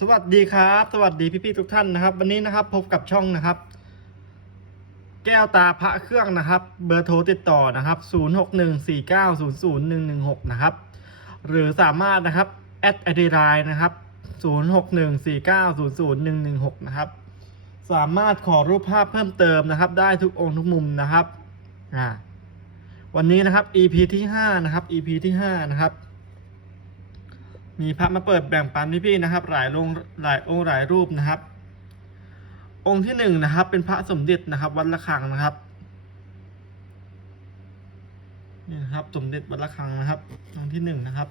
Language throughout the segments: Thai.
สวัสดีครับ สวัสดีพี่ๆทุกท่านนะครับ วันนี้นะครับพบกับช่องนะครับ แก้วตาพระเครื่องนะครับ เบอร์โทรติดต่อนะครับ 0614900116 นะครับ หรือสามารถนะครับแอดไอดีไลน์นะครับ 0614900116 นะครับ สามารถขอรูปภาพเพิ่มเติมนะครับ ได้ทุกองค์ทุกมุมนะครับอ่าวันนี้นะครับ EP ที่ 5 นะครับ EP ที่ 5 นะครับ มีพระมาเปิดแบ่งปันพี่ๆนะครับ หลายลงค์หลายองค์หลายรูปนะครับ องค์ที่หนึ่งนะครับ เป็นพระสมเด็จนะครับ วัดระฆังนะครับนี่นะครับสมเด็จวัดระฆังนะครับ องค์ที่หนึ่งนะครับ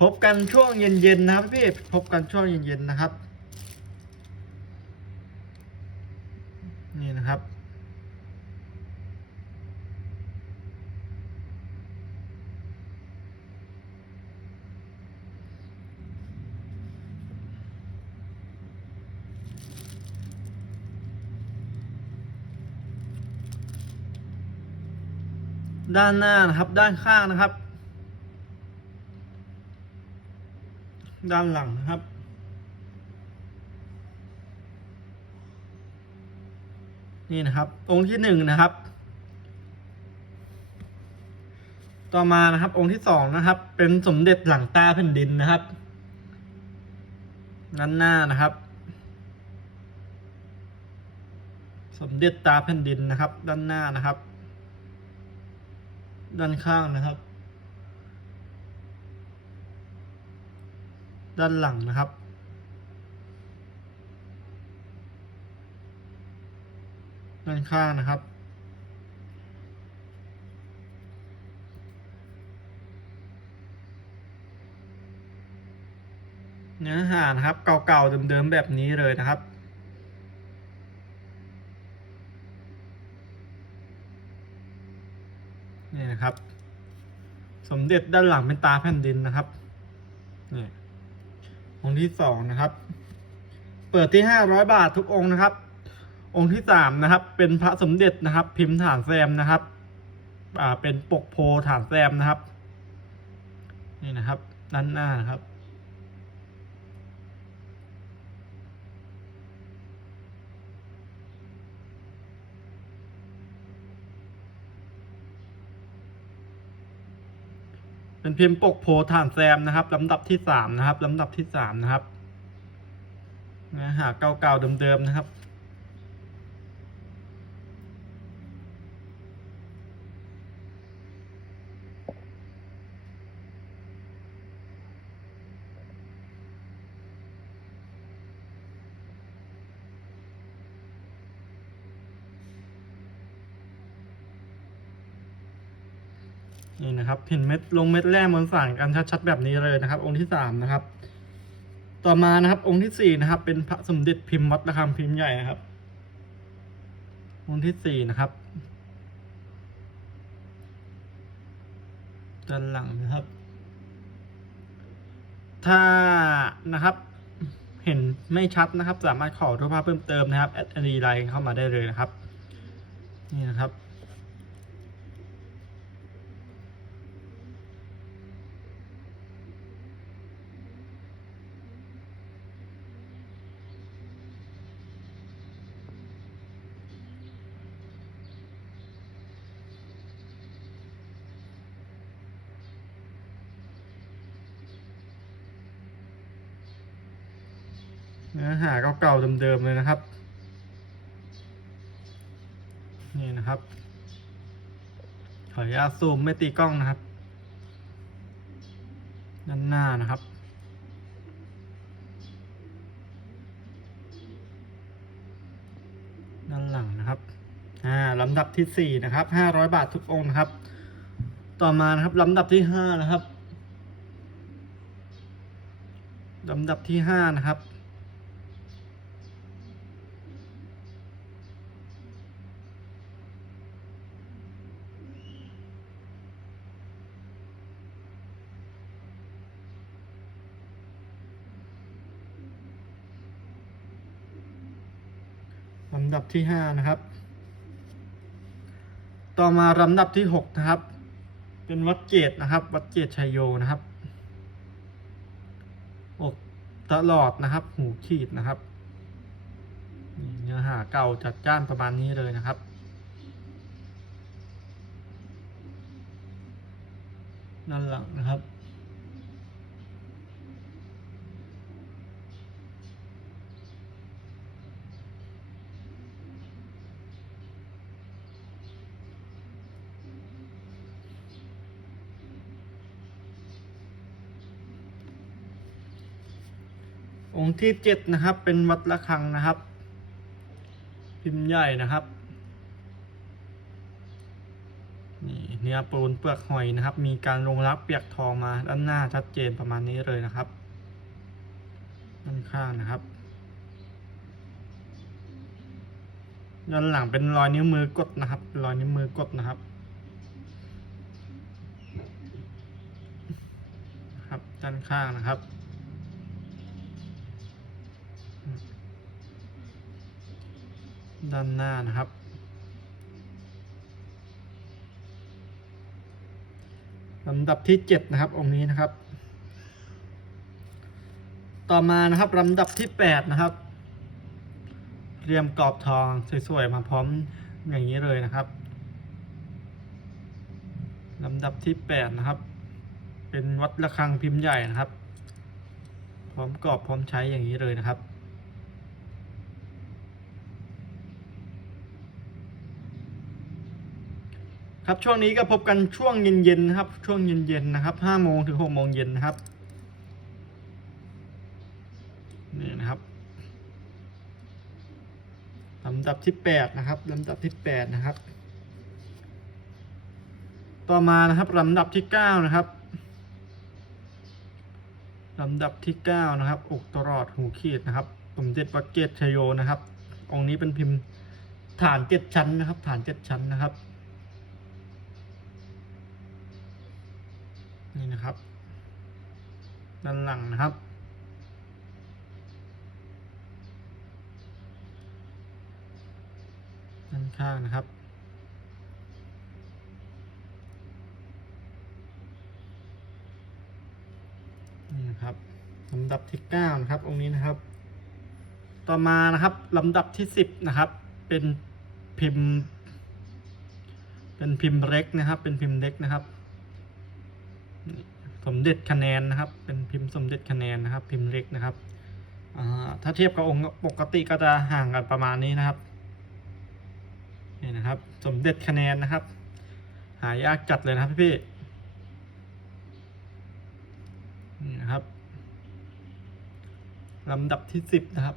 พบกันช่วงเย็นๆนะครับพี่ๆพบกันช่วงเย็นๆนะครับ นี่นะครับ ด้านหน้านะครับด้านข้างนะครับ ด้านหลังนะครับ นี่นะครับ องค์ที่หนึ่งนะครับ ต่อมานะครับ องค์ที่สองนะครับ เป็นสมเด็จหลังตาแผ่นดินนะครับด้านหน้านะครับ สมเด็จตาแผ่นดินนะครับ ด้านหน้านะครับ ด้านข้างนะครับ ด้านหลังนะครับ ด้านข้างนะครับเนื้อหานะครับ เก่าๆเดิมๆแบบนี้เลยนะครับ นะครับ สมเด็จด้านหลังเป็นตาแผ่นดินนะครับนี่องค์ที่สองนะครับ เปิดที่ห้าร้อยบาททุกองค์นะครับ องค์ที่สามนะครับ เป็นพระสมเด็จนะครับ พิมพ์ฐานแซมนะครับ อ่าเป็นปกโพฐานแซมนะครับ นี่นะครับ ด้านหน้านะครับ เป็นพิมพ์ปกโพฐานแซมนะครับลำดับที่สามนะครับลำดับที่สามนะครับเนื้อหาเก่าๆเดิมๆนะครับ นี่นะครับเห็นเม็ดลงเม็ดแรกมวลสารกันชัดๆแบบนี้เลยนะครับ องค์ที่สามนะครับ ต่อมานะครับ องค์ที่สี่นะครับ เป็นพระสมเด็จพิมพ์วัดระฆังพิมพ์ใหญ่นะครับ องค์ที่สี่นะครับด้านหลังนะครับ ถ้านะครับ เห็นไม่ชัดนะครับ สามารถขอรูปภาพเพิ่มเติมนะครับแอดดีไลน์เข้ามาได้เลยนะครับ นี่นะครับ เนื้อหาเก่าๆเดิมๆเลยนะครับ นี่นะครับ ขออนุญาตซูมไม่ตีกล้องนะครับด้านหน้านะครับ ด้านหลังนะครับอ่าลำดับที่สี่นะครับห้าร้อยบาททุกองค์นะครับ ต่อมานะครับลำดับที่ห้านะครับลำดับที่ห้านะครับ ลำดับที่ห้านะครับ ต่อมาลำดับที่หกนะครับ เป็นวัดเกตนะครับ วัดเกตชัยโยนะครับ อกตลอดนะครับ หูขีดนะครับนี่เนื้อหาเก่าจัดจ้านประมาณนี้เลยนะครับด้านหลังนะครับ ที่เจ็ดนะครับ เป็นวัดระฆังนะครับ พิมพ์ใหญ่นะครับ นี่เนื้อปูนเปลือกหอยนะครับ มีการลงรักเปียกทองมาด้านหน้าชัดเจนประมาณนี้เลยนะครับด้านข้างนะครับ ด้านหลังเป็นรอยนิ้วมือกดนะครับ รอยนิ้วมือกดนะครับครับด้านข้างนะครับ ด้านหน้านะครับ ลำดับที่เจ็ดนะครับ องค์นี้นะครับ ต่อมานะครับ ลำดับที่แปดนะครับ เรียมกรอบทองสวยๆ มาพร้อมอย่างนี้เลยนะครับ ลำดับที่แปดนะครับ เป็นวัดระฆังพิมพ์ใหญ่นะครับ พร้อมกรอบพร้อมใช้อย่างนี้เลยนะครับ ครับช่วงนี้ก็พบกันช่วงเย็นๆนะครับ ช่วงเย็นๆนะครับห้าโมงถึงหกโมงเย็นนะครับนี่นะครับลำดับที่แปดนะครับลำดับที่แปดนะครับ ต่อมานะครับลำดับที่เก้านะครับลำดับที่เก้านะครับอกตลอดหูขีดนะครับสมเด็จวัดเกตชโยนะครับ องค์นี้เป็นพิมพ์ฐานเจ็ดชั้นนะครับ ฐานเจ็ดชั้นนะครับ นี่นะครับ ด้านหลังนะครับ ด้านข้างนะครับ นี่นะครับลำดับที่เก้านะครับ องค์นี้นะครับ ต่อมานะครับลำดับที่สิบนะครับ เป็นพิมพ์ เป็นพิมพ์เล็กนะครับ เป็นพิมพ์เล็กนะครับ สมเด็จคะแนนนะครับ เป็นพิมพ์สมเด็จคะแนนนะครับ พิมพ์เล็กนะครับถ้าเทียบกับองค์ปกติก็จะห่างกันประมาณนี้นะครับนี่นะครับ สมเด็จคะแนนนะครับ หายากจัดเลยนะครับพี่นี่นะครับลำดับที่สิบนะครับ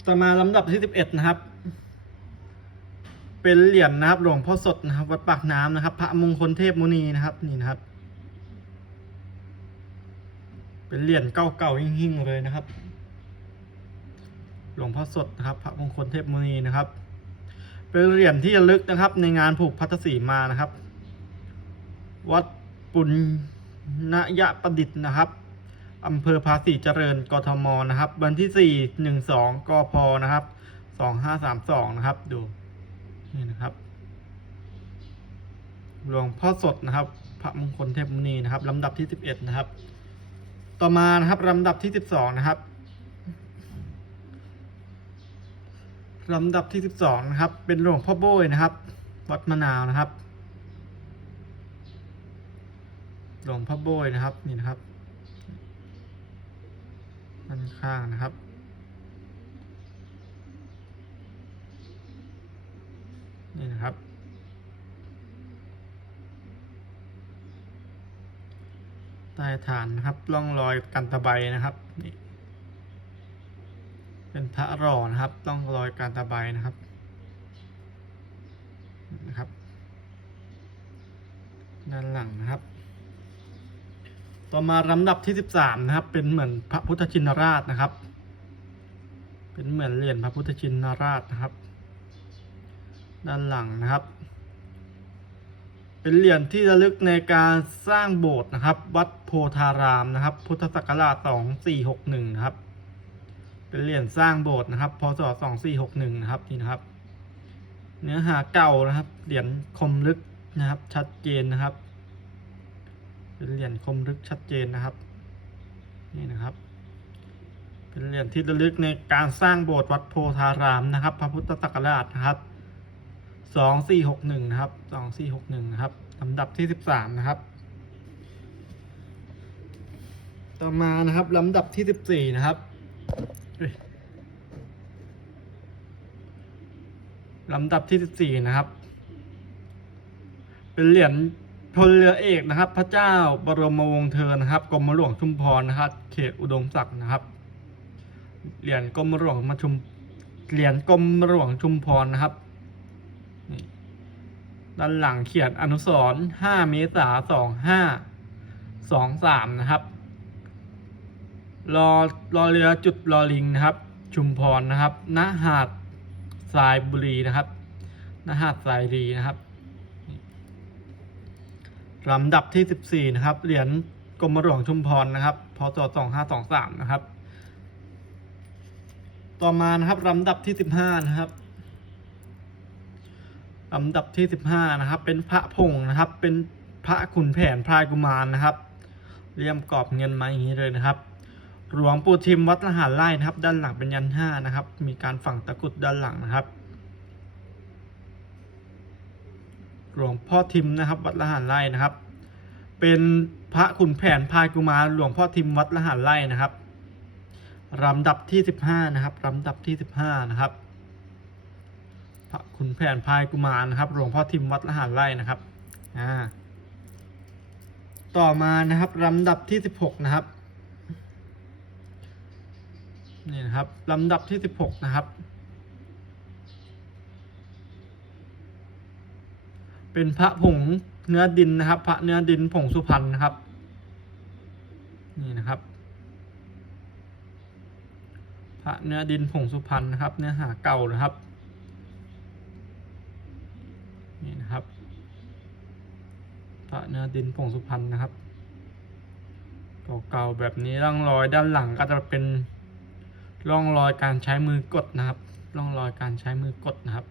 ต่อ มาลำดับที่สิบเอ็ดนะครับ เป็นเหรียญนะครับ หลวงพ่อสดนะครับ วัดปากน้ำนะครับ พระมงคลเทพมุนีนะครับ นี่นะครับ เป็นเหรียญเก่าๆหิ่งๆเลยนะครับ หลวงพ่อสดนะครับ พระมงคลเทพมุนีนะครับ เป็นเหรียญที่ระลึกนะครับ ในงานผูกพัทสีมานะครับ วัดปุณณยประดิษฐ์นะครับ อำเภอภาษีเจริญกทมนะครับ วันที่ 4 1 2กพนะครับ 2532 นะครับ ดูนี่นะครับหลวงพ่อสดนะครับ พระมงคลเทพมุนีนะครับลำดับที่ 11 นะครับ ต่อมานะครับลำดับที่ 12 นะครับลำดับที่ 12 นะครับ เป็นหลวงพ่อโบยนะครับ วัดมะนาวนะครับ หลวงพ่อโบยนะครับนี่นะครับ ข้างนะครับ นี่นะครับ ใต้ฐานนะครับร่องรอยกันตะไบนะครับนี่เป็นพระรอนะครับร่องรอยการตะไบนะครับนะครับ ด้านหลังนะครับ ต่อมาลำดับที่สิบสามนะครับ เป็นเหมือนพระพุทธชินราชนะครับ เป็นเหมือนเหรียญพระพุทธชินราชนะครับ ด้านหลังนะครับ เป็นเหรียญที่ระลึกในการสร้างโบสถ์นะครับ วัดโพธารามนะครับ พุทธศักราช 2461 นะครับ เป็นเหรียญสร้างโบสถ์นะครับพศ 2461 นะครับนี่นะครับ เนื้อหาเก่านะครับ เหรียญคมลึกนะครับ ชัดเจนนะครับ เป็นเหรียญคมลึกชัดเจนนะครับ นี่นะครับ เป็นเหรียญที่ระลึกในการสร้างโบสถ์วัดโพธารามนะครับ พระพุทธศักราชนะครับสองสี่หกหนึ่งนะครับสองสี่หกหนึ่งนะครับลำดับที่สิบสามนะครับ ต่อมานะครับลำดับที่สิบสี่นะครับลำดับที่สิบสี่นะครับ เป็นเหรียญ พลเรือเอกนะครับ พระเจ้าบรมวงศ์เธอนะครับกรมหลวงชุมพรนะครับ เขตอุดมศักดิ์นะครับเหรียญกรมหลวงมาชุมเหรียญกรมหลวงชุมพรนะครับด้านหลังเขียนอนุสรณ์5เมษาสองห้าสองสามนะครับรอรอเรือจุดรอลิงนะครับ ชุมพรนะครับณหาดทรายบุรีนะครับณหาดทรายรีนะครับ ลำดับที่สิบสี่นะครับ เหรียญกรมหลวงชุมพรนะครับ พศสองห้าสองสามนะครับ ต่อมานะครับลำดับที่สิบห้านะครับลำดับที่สิบห้านะครับ เป็นพระพงศ์นะครับ เป็นพระขุนแผนพรายกุมารนะครับ เรียมกรอบเงินมาอย่างนี้เลยนะครับ หลวงปู่ทิมวัดละหารไร่นะครับ ด้านหลังเป็นยันห้านะครับ มีการฝังตะกุดด้านหลังนะครับ หลวงพ่อทิมนะครับ วัดละหารไร่นะครับ เป็นพระขุนแผนพายกุมารหลวงพ่อทิมวัดละหารไร่นะครับลำดับที่สิบห้านะครับลำดับที่สิบห้านะครับพระขุนแผนพายกุมารนะครับ หลวงพ่อทิมวัดละหารไร่นะครับอ่าต่อมานะครับลำดับที่สิบหกนะครับนี่นะครับลำดับที่สิบหกนะครับ เป็นพระผงเนื้อดินนะครับ พระเนื้อดินผงสุพรรณนะครับ นี่นะครับ พระเนื้อดินผงสุพรรณนะครับ เนื้อหาเก่านะครับ นี่นะครับ พระเนื้อดินผงสุพรรณนะครับเก่าๆแบบนี้ร่องรอยด้านหลังก็จะเป็นร่องรอยการใช้มือกดนะครับ ร่องรอยการใช้มือกดนะครับ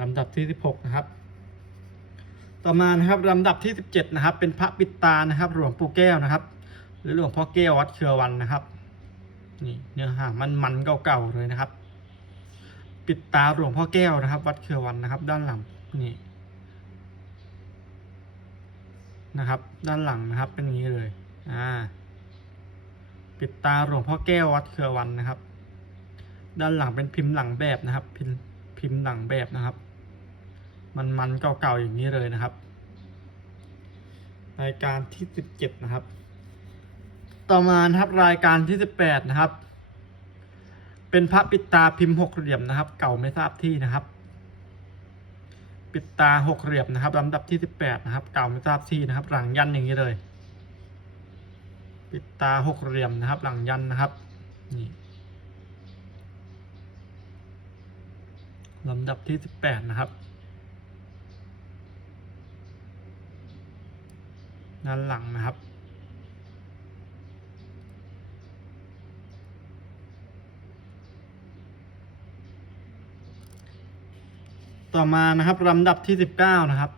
ลำดับที่สิบหกนะครับ ต่อมานะครับลำดับที่สิบเจ็ดนะครับ เป็นพระปิดตานะครับ หลวงปู่แก้วนะครับ หรือหลวงพ่อแก้ววัดเครือวันนะครับ นี่เนื้อหามันมันเก่าๆเลยนะครับ ปิดตาหลวงพ่อแก้วนะครับ วัดเครือวันนะครับ ด้านหลังนี่นะครับ ด้านหลังนะครับเป็นอย่างนี้เลยอ่าปิดตาหลวงพ่อแก้ววัดเครือวันนะครับ ด้านหลังเป็นพิมพ์หลังแบบนะครับ พิมพ์ พิมพ์หลังแบบนะครับ มันมันเก่าๆอย่างนี้เลยนะครับรายการที่สิบเจ็ดนะครับ ต่อมานะครับรายการที่สิบแปดนะครับ เป็นพระปิดตาพิมพ์หกเหลี่ยมนะครับ เก่าไม่ทราบที่นะครับ ปิดตาหกเหลี่ยมนะครับลำดับที่สิบแปดนะครับ เก่าไม่ทราบที่นะครับ หลังยันอย่างนี้เลย ปิดตาหกเหลี่ยมนะครับ หลังยันนะครับนี่ ลำดับที่สิบแปดนะครับ ด้านหลังนะครับ ต่อมานะครับลำดับที่สิบเก้านะครับ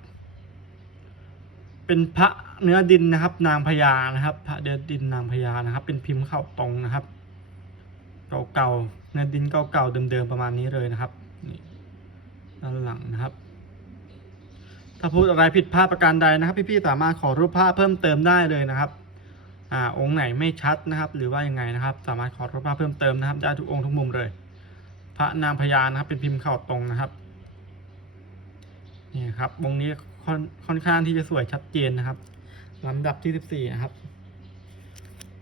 เป็นพระเนื้อดินนะครับ นางพญานะครับ พระเนื้อดินนางพญานะครับ เป็นพิมพ์เข่าตรงนะครับ เก่าๆเนื้อดินเก่าๆเดิมๆประมาณนี้เลยนะครับ ด้านหลังนะครับ ถ้าพูดอะไรผิดพลาดประการใดนะครับ พี่ๆสามารถขอรูปภาพเพิ่มเติมได้เลยนะครับอ่าองค์ไหนไม่ชัดนะครับ หรือว่ายังไงนะครับ สามารถขอรูปภาพเพิ่มเติมนะครับ ได้ทุกองค์ทุกมุมเลย พระนางพญานะครับ เป็นพิมพ์เข่าตรงนะครับนี่ครับวงนี้ค่อนค่อนข้างที่จะสวยชัดเจนนะครับลำดับที่สิบสี่นะครับ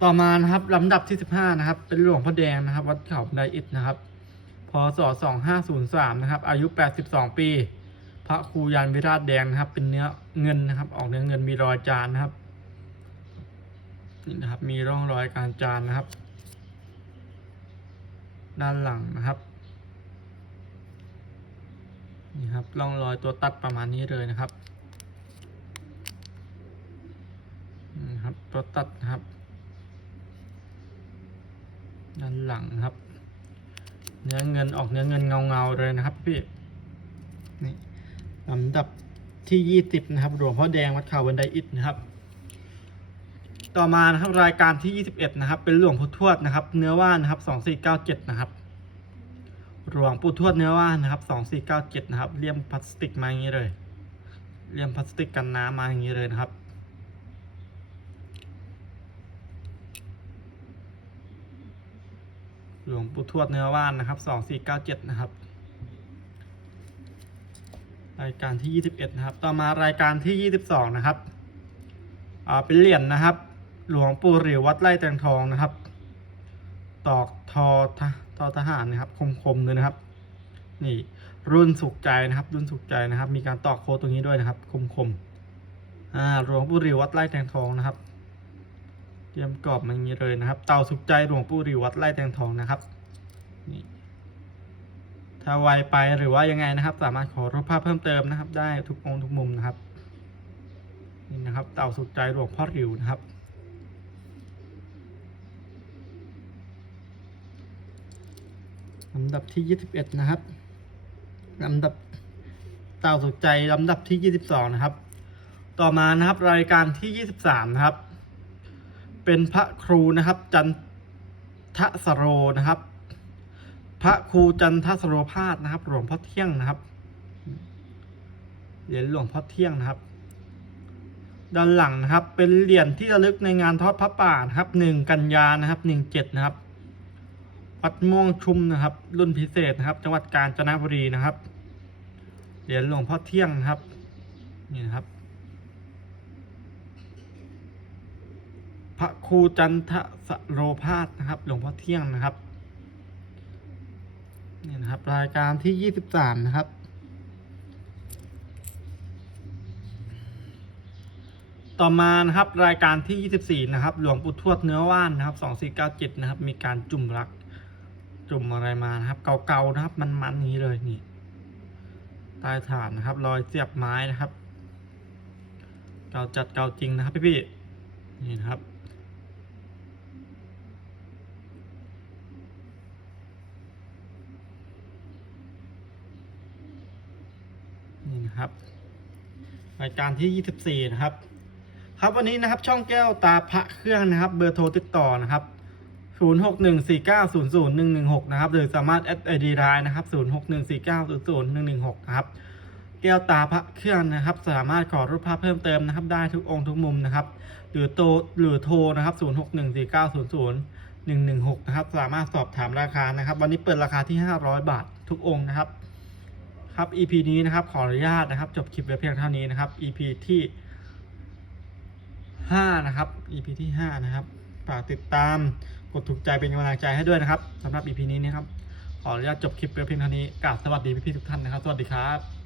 ต่อมานะครับลำดับที่สิบห้านะครับ เป็นหลวงพ่อแดงนะครับ วัดเขาไดอิฐนะครับ พศ 2503 นะครับ อายุ 82 ปี พระครูยานวิราชแดงนะครับ เป็นเนื้อเงินนะครับ ออกเนื้อเงินมีรอยจานนะครับ นี่นะครับ มีร่องรอยการจานนะครับ ด้านหลังนะครับ นี่ครับ ร่องรอยตัวตัดประมาณนี้เลยนะครับนะครับตัวตัดนะครับ ด้านหลังครับ เนื้อเงินออกเนื้อเงินเงาเงาๆเลยนะครับพี่นี่ลำดับที่ยี่สิบนะครับหลวงพ่อแดงวัดเขาบันไดอิฐนะครับ ต่อมานะครับรายการที่ยี่สิบเอ็ดนะครับ เป็นหลวงพ่อทวดนะครับ เนื้อว่านนะครับสองสี่เก้าเจ็ดนะครับหลวงปู่ทวดเนื้อว่านนะครับสองสี่เก้าเจ็ดนะครับเลี่ยมพลาสติกมาอย่างนี้เลยเลี่ยมพลาสติกกันน้ำมาอย่างนี้เลยนะครับ หลวงปู่ทวดเนื้อว่านนะครับสองสี่เก้าเจ็ดนะครับรายการที่ยี่สิบเอ็ดนะครับ ต่อมารายการที่ยี่สิบสองนะครับอ่าเป็นเหรียญนะครับ หลวงปู่หริววัดไร่แตงทองนะครับ ตอกทอททอทหารนะครับคมๆเลยนะครับ นี่รุ่นสุขใจนะครับ รุ่นสุขใจนะครับ มีการตอกโคตรงนี้ด้วยนะครับ คมๆอ่าหลวงปู่หริววัดไร่แตงทองนะครับ เตรียมกรอบมาอย่างนี้เลยนะครับ เตาสุขใจหลวงปู่ริวัดไร่แตงทองนะครับนี่ถ้าไวไปหรือว่ายังไงนะครับ สามารถขอรูปภาพเพิ่มเติมนะครับ ได้ทุกองทุกมุมนะครับนี่นะครับ เต่าสุขใจหลวงพ่อริวนะครับลำดับที่ยี่สิบเอ็ดนะครับลำดับเต่าสุขใจลำดับที่ยี่สิบสองนะครับ ต่อมานะครับรายการที่ยี่สิบสามนะครับ เป็นพระครูนะครับ จันทสโรนะครับ พระครูจันทสโรพาสนะครับ หลวงพ่อเที่ยงนะครับเหรียญหลวงพ่อเที่ยงนะครับ ด้านหลังนะครับ เป็นเหรียญที่ระลึกในงานทอดพระป่านะครับหนึ่งกันยานะครับหนึ่งเจ็ดนะครับวัดม่วงชุมนะครับ รุ่นพิเศษนะครับ จังหวัดกาญจนบุรีนะครับเหรียญหลวงพ่อเที่ยงนะครับนี่นะครับ พระครูจันทสโรพาสนะครับ หลวงพ่อเที่ยงนะครับนี่นะครับ รายการที่ยี่สิบสามนะครับ ต่อมานะครับรายการที่ยี่สิบสี่นะครับ หลวงปู่ทวดเนื้อว่านนะครับสองสี่เก้าเจ็ดนะครับ มีการจุ่มรัก จุ่มอะไรมานะครับ เก่าๆนะครับ มันๆนี้เลยนี่ใต้ฐานนะครับ รอยเสียบไม้นะครับ เก่าจัดเก่าจริงนะครับพี่ๆนี่นะครับ นะครับ รายการที่ 24 นะครับ ครับวันนี้นะครับช่องแก้วตาพระเครื่องนะครับ เบอร์โทรติดต่อนะครับ 0614900116 นะครับ หรือสามารถแอดไอดีไลน์นะครับ 0614900116 นะครับ แก้วตาพระเครื่องนะครับ สามารถขอรูปภาพเพิ่มเติมนะครับ ได้ทุกองค์ทุกมุมนะครับ หรือโตหรือโทรนะครับ 0614900116นะครับ สามารถสอบถามราคานะครับ วันนี้เปิดราคาที่ 500 บาททุกองค์นะครับ ครับ EP นี้นะครับขออนุญาตนะครับ จบคลิปไว้เพียงเท่านี้นะครับ EP ที่ห้านะครับ EP ที่ห้านะครับฝากติดตามกดถูกใจเป็นกำลังใจให้ด้วยนะครับสำหรับ EP นี้นะครับขออนุญาตจบคลิปไว้เพียงเท่านี้กราบสวัสดีพี่ๆทุกท่านนะครับ สวัสดีครับ